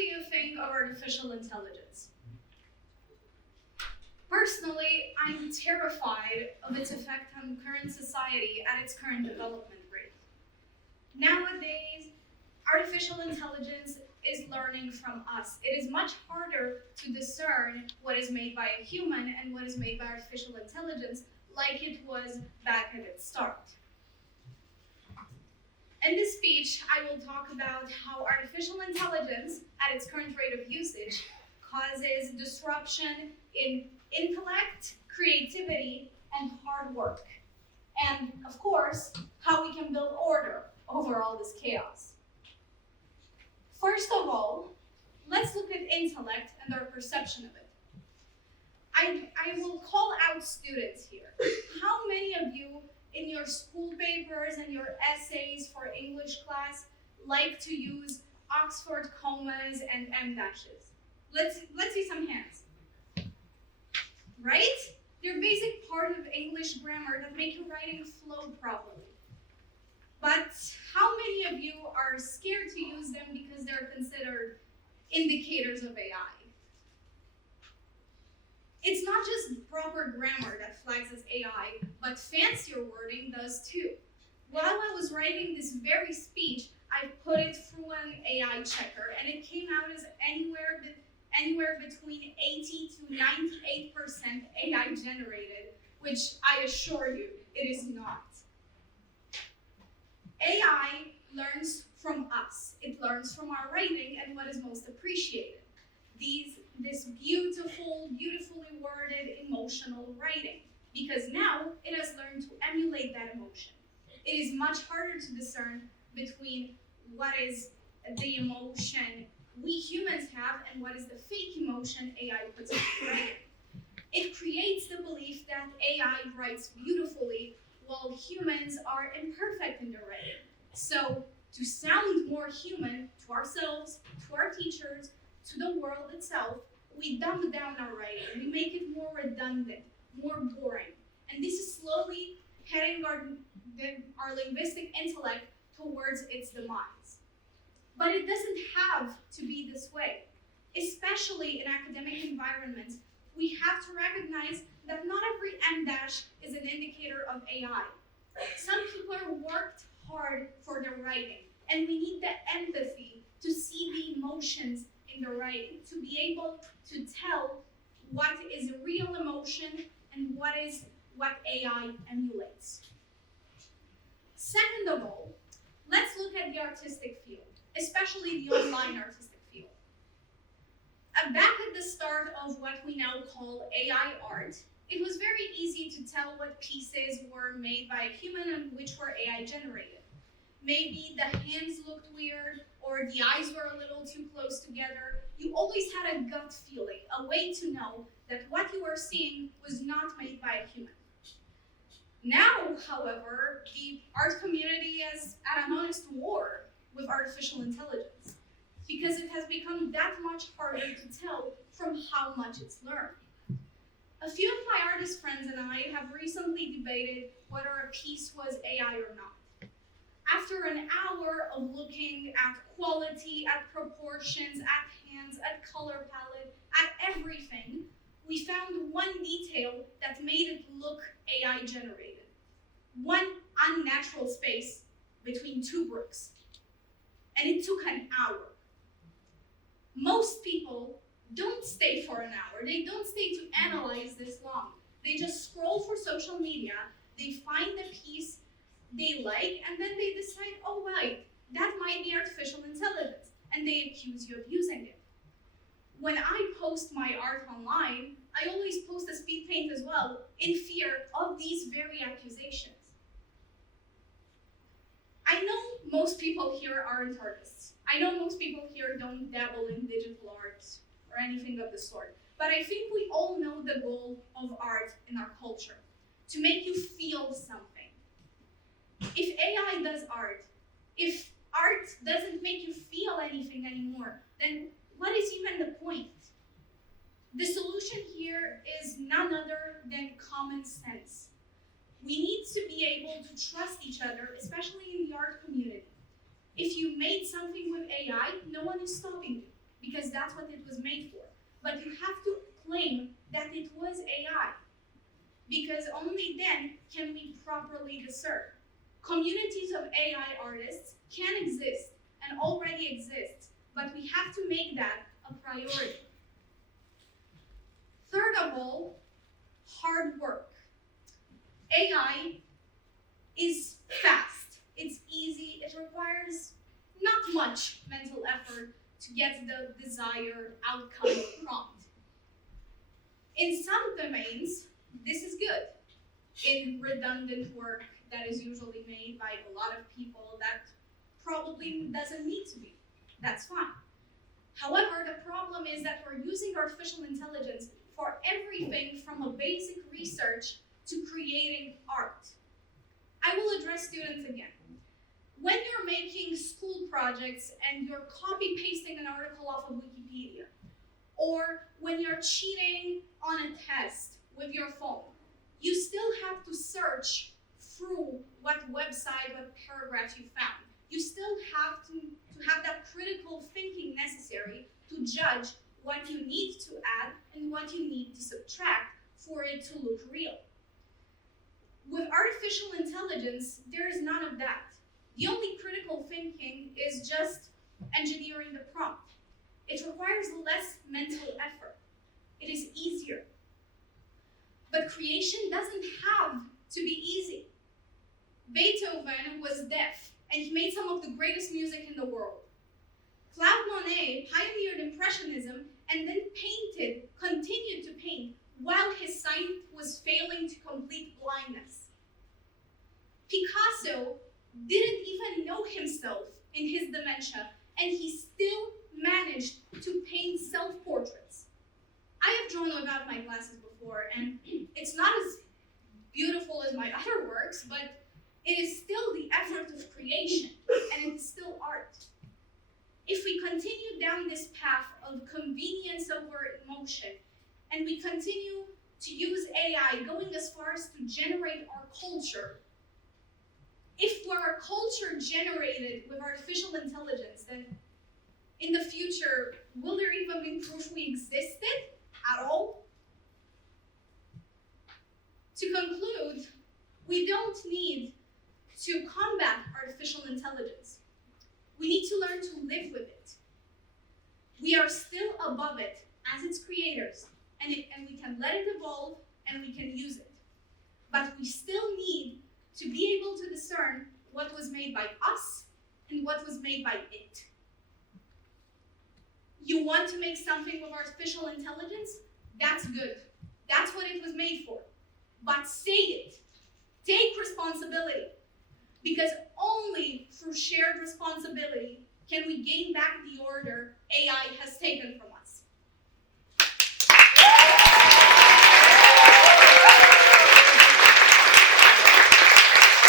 do you think of artificial intelligence? Personally, I'm terrified of its effect on current society at its current development rate. Nowadays, artificial intelligence is learning from us. It is much harder to discern what is made by a human and what is made by artificial intelligence, like it was back at its start. In this speech, I will talk about how artificial intelligence, at its current rate of usage, causes disruption in intellect, creativity, and hard work. And, of course, how we can build order over all this chaos. First of all, let's look at intellect and our perception of it. I will call out students here. How many of you in your school papers and your essays for English class like to use Oxford commas and em dashes? Let's see some hands. Right? They're basic part of English grammar that make your writing flow properly. But how many of you are scared to use them because they're considered indicators of AI? It's not just proper grammar that flags as AI, but fancier wording does too. While I was writing this very speech, I put it through an AI checker, and it came out as anywhere between 80 to 98% AI generated, which I assure you, it is not. AI learns from us. It learns from our writing and what is most appreciated. This beautifully worded emotional writing, because now it has learned to emulate that emotion. It is much harder to discern between what is the emotion we humans have and what is the fake emotion AI puts into writing. It creates the belief that AI writes beautifully while humans are imperfect in their writing. So, to sound more human to ourselves, to our teachers, to the world itself, we dumb down our writing. We make it more redundant, more boring. And this is slowly heading our linguistic intellect towards its demise. But it doesn't have to be this way. Especially in academic environments, we have to recognize that not every em dash is an indicator of AI. Some people are worked hard for their writing, and we need the empathy to see the emotions in the writing, to be able to tell what is real emotion and what AI emulates. Second of all, let's look at the artistic field, especially the online artistic field. Back at the start of what we now call AI art, it was very easy to tell what pieces were made by a human and which were AI generated. Maybe the hands looked weird, or the eyes were a little too close together. You always had a gut feeling, a way to know that what you were seeing was not made by a human. Now, however, the art community is at an honest war with artificial intelligence, because it has become that much harder to tell from how much it's learned. A few of my artist friends and I have recently debated whether a piece was AI or not. After an hour of looking at quality, at proportions, at hands, at color palette, at everything, we found one detail that made it look AI generated. One unnatural space between two bricks. And it took an hour. Most people don't stay for an hour. They don't stay to analyze this long. They just scroll for social media, they find the piece they like, and then they decide, oh right, that might be artificial intelligence, and they accuse you of using it. When I post my art online, I always post a speed paint as well, in fear of these very accusations. I know most people here aren't artists. I know most people here don't dabble in digital art or anything of the sort, but I think we all know the goal of art in our culture, to make you feel something. If AI does art, if art doesn't make you feel anything anymore, then what is even the point? The solution here is none other than common sense. We need to be able to trust each other, especially in the art community. If you made something with AI, no one is stopping you, because because that's what it was made for. But you have to claim that it was AI, because only then can we properly discern. Communities of AI artists can exist and already exist, but we have to make that a priority. Third of all, hard work. AI is fast, it's easy, it requires not much mental effort to get the desired outcome or prompt. In some domains, this is good. In redundant work that is usually made by a lot of people, that probably doesn't need to be. That's fine. However, the problem is that we're using artificial intelligence for everything from a basic research to creating art. I will address students again. When you're making school projects and you're copy-pasting an article off of Wikipedia, or when you're cheating on a test with your phone, you still have to search through what website, what paragraph you found. You still have to have that critical thinking necessary to judge what you need to add and what you need to subtract for it to look real. With artificial intelligence, there is none of that. The only critical thinking is just engineering the prompt. It requires less mental effort. It is easier. But creation doesn't have to be easy. Beethoven was deaf, and he made some of the greatest music in the world. Claude Monet pioneered Impressionism and then continued to paint, while his sight was failing to complete blindness. Picasso didn't even know himself in his dementia, and he still managed to paint self-portraits. I have drawn without my glasses before, and it's not as beautiful as my other works, but it is still the effort of creation, and it is still art. If we continue down this path of convenience over emotion, and we continue to use AI going as far as to generate our culture, if our culture generated with artificial intelligence, then in the future, will there even be proof we existed at all? To conclude, we don't need to combat artificial intelligence. We need to learn to live with it. We are still above it as its creators, and we can let it evolve and we can use it. But we still need to be able to discern what was made by us and what was made by it. You want to make something with artificial intelligence? That's good. That's what it was made for. But say it. Take responsibility. Because only through shared responsibility can we gain back the order AI has taken from